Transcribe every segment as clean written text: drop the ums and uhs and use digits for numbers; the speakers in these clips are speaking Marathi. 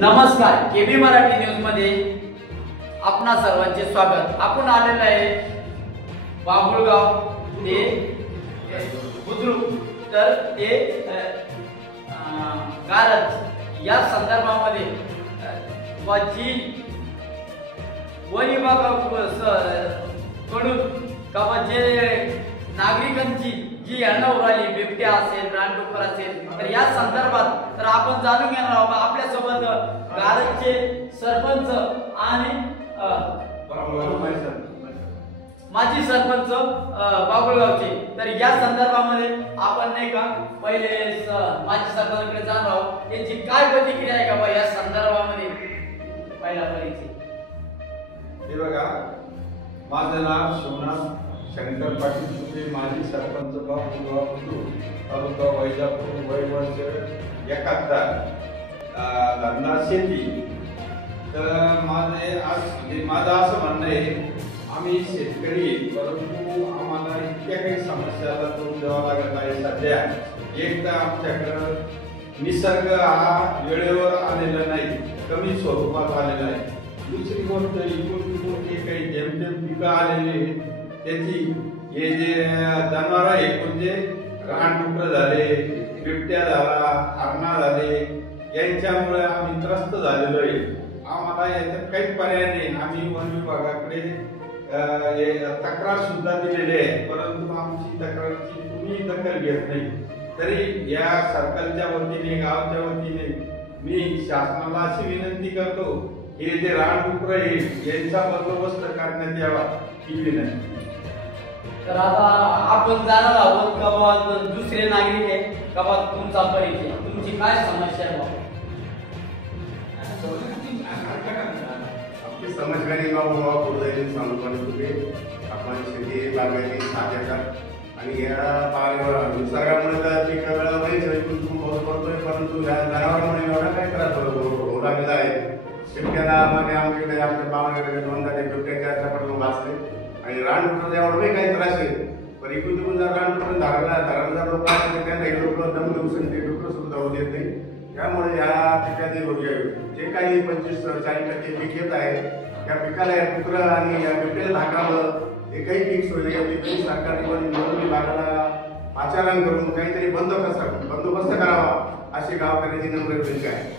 नमस्कार, केबी मराठी न्यूज मध्ये आपणा सर्वांचे स्वागत। आपण आलेलो आहे बाबुळगाव ते बुद्रुक, तर ते कारज या संदर्भामध्ये जी वन विभागाकडून किंवा जे नागरिकांची जी अडवणूक आली, बिबट्या असेल, रानडुक्कर असेल, तर या संदर्भात तर आपण जाणून घेणार आहोत। आपल्यासोबत कारजचे सरपंच आणि माजी सरपंच बाबुळगावचे, तर या संदर्भामध्ये आपण नाही का पहिले माजी सरपंचाकडे जाणार आहोत, त्यांची काय प्रतिक्रिया आहे का या संदर्भामध्ये। पहिला परिचय हे बघा, माझं नाव शिवनाथ शंकर पाटील सुपे, माजी सरपंच बाबुळगाव तालुका वैजापूर, वय वर्ष 71, धंदा शेती। तर माझं असं म्हणणं आहे, आम्ही शेतकरी, परंतु आम्हाला इतक्या काही समस्याला तोंड द्यावं लागत आहे सध्या। एक तर आमच्याकडं निसर्ग हा वेळेवर आलेला नाही, कमी स्वरूपात आलेला आहे। दुसरी गोष्ट, इकडून जे काही जेमतेम पिकं आलेली त्याची हे जे जनावर आहे, म्हणजे रानडुक्कर झाले, बिबट्या झाला, हरणा झाले, यांच्यामुळे आम्ही त्रस्त झालेलो आहे। आम्हाला याच्यात काहीच पर्याय नाही। आम्ही वन विभागाकडे तक्रार सुद्धा दिलेली आहे, परंतु आमची तक्रारची कुणी दखल घेत नाही। तरी या सर्कलच्या वतीने, गावच्या वतीने मी शासनाला अशी विनंती करतो, हे जे रानडुक्कर आहे यांचा बंदोबस्त करण्यात यावा ही विनंती। तर आता आपण जाणार आहोत का दुसरे नागरिक आहे का तुमचा परिचय, तुमची काय समस्या आहे? आपली समस्या आहे बाबुळगाव खुर्द सांगून तुम्ही आपण शेती बागायती साध्यात आणि या पाण्यावर निसर्गामुळे तर पीक वेळेला पाऊस पडतोय, परंतु या जनावरांमुळे एवढा काय त्रास होऊ लागलेला आहे। बिबट्याला मध्ये आमच्याकडे आमच्या पाहुण्याकडे 2 बिबट्याच्या आतापर्यंत वाचले आणि रानडुक्कर एवढं काही त्रास आहे, पण इकडून जर रानडुक्कर धरायला लोक त्यांना हे लोक दम दिवसांनी ते डुक्कर सुद्धा होऊ देत नाही। त्यामुळे या पिकाचे जे काही 25-40% पीक येत आहे, त्या पिकाला या डुक्कर आणि या बिबट्याला धाकामुळं एकही पीक सोडले गेले। सरकारने पण वन विभागाला पाचारण करून काहीतरी बंदोबस्त करावा अशी गावकऱ्याची नम्र विनंती आहे।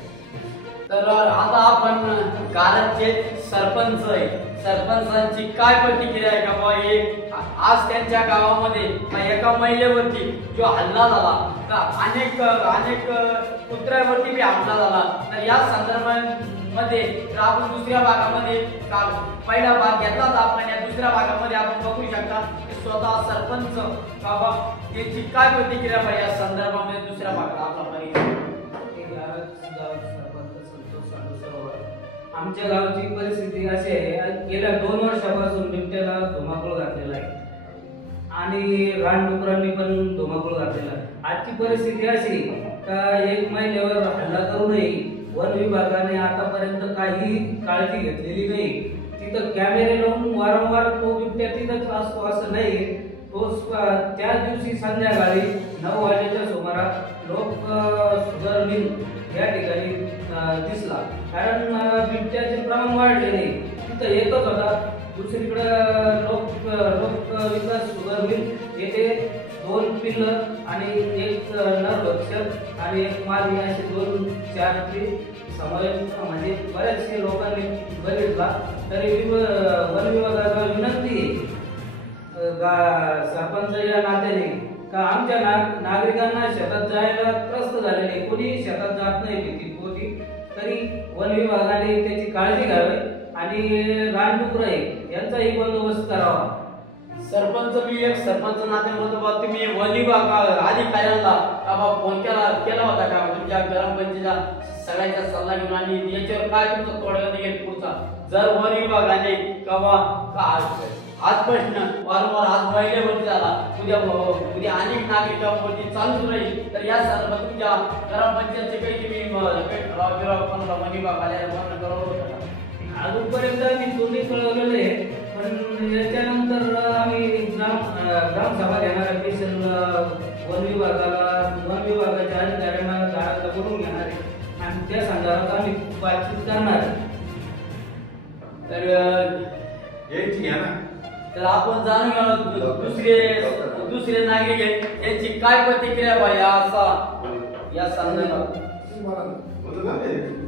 तर आता आपण कारजचे सरपंच आहे, सरपंचांची काय प्रतिक्रिया आहे का एक आज त्यांच्या गावामध्ये एका महिलेवरती जो हल्ला झाला, का अनेक कुत्र्यावरती बी हल्ला झाला, तर या संदर्भामध्ये आपण दुसऱ्या भागामध्ये पहिला भाग घेतला होता आपण, या दुसऱ्या भागामध्ये आपण बघू शकता की स्वतः सरपंच बाबा याची काय प्रतिक्रिया या संदर्भामध्ये दुसऱ्या भागात आपला परिचय। आमच्या गावची परिस्थिती अशी आहे, गेल्या 2 वर्षापासून बिबट्याला धुमाकूळ घातलेला आहे आणि रानडुकरांनी पण धुमाकूळ घातलेला आहे। आजची परिस्थिती अशी का एक महिन्यावर हल्ला करूनही वन विभागाने आतापर्यंत काही काळजी घेतलेली नाही। तिथं कॅमेरे लावून वारंवार तो बिबट्या तिथंच असतो असं नाही, तो त्या दिवशी संध्याकाळी 9 वाजेच्या सुमारास लोक सुगर मिल या ठिकाणी दिसला, कारण बिबट्याचे प्रमाण वाढले नाही, तिथं एकच होता। दुसरीकडे लोक विकास शुगर मिल येथे 2 पिल्लं आणि 1 नरभक्षक आणि 1 मादी असे 2-4 समावेश म्हणजे बरेचसे लोकांनी बघितला। तरी वन विभागाला विनंती सरपंच या नात्याने का आमच्या नागरिकांना शेतात जायला त्रस्त झालेले, कोणी शेतात जात नाही भीतीपोटी, तरी वन विभागाने त्याची काळजी घ्यावी आणि रानडुक्कर यांचाही बंदोबस्त करावा। सरपंच मी एक सरपंच नाते म्हणतो, तुम्ही वन विभाग अधिकाऱ्यांना फोन केला होता का तुमच्या ग्रामपंचायतीला सगळ्यांचा सल्ला घेऊन, आणि याच्यावर काय तुमचा तोडगा निघेल पुढचा? जर वन विभागाने आजपासून वारंवार आज महिलेवरती झाला, उद्या अनेक नागरिकांवरती चालूच राहील, तर या संदर्भात तुमच्या ग्रामपंचायतचे काही तुम्ही वन विभागाला अजूनपर्यंत आम्ही तोंडी कळवलेलं आहे, पण याच्यानंतर आम्ही ग्रामसभा घेणार आहे, स्पेशल वन विभागाच्या अधिकाऱ्यांना बोलून घेणार आहे आणि त्या संदर्भात आम्ही बातचीत करणार आहे. तर यायची घ्या ना. तर आपण जाणून घेऊ दुसरे नागरिक आहेत यांची काय प्रतिक्रिया पाहिजे असा या संदर्भात. बोलतो ना?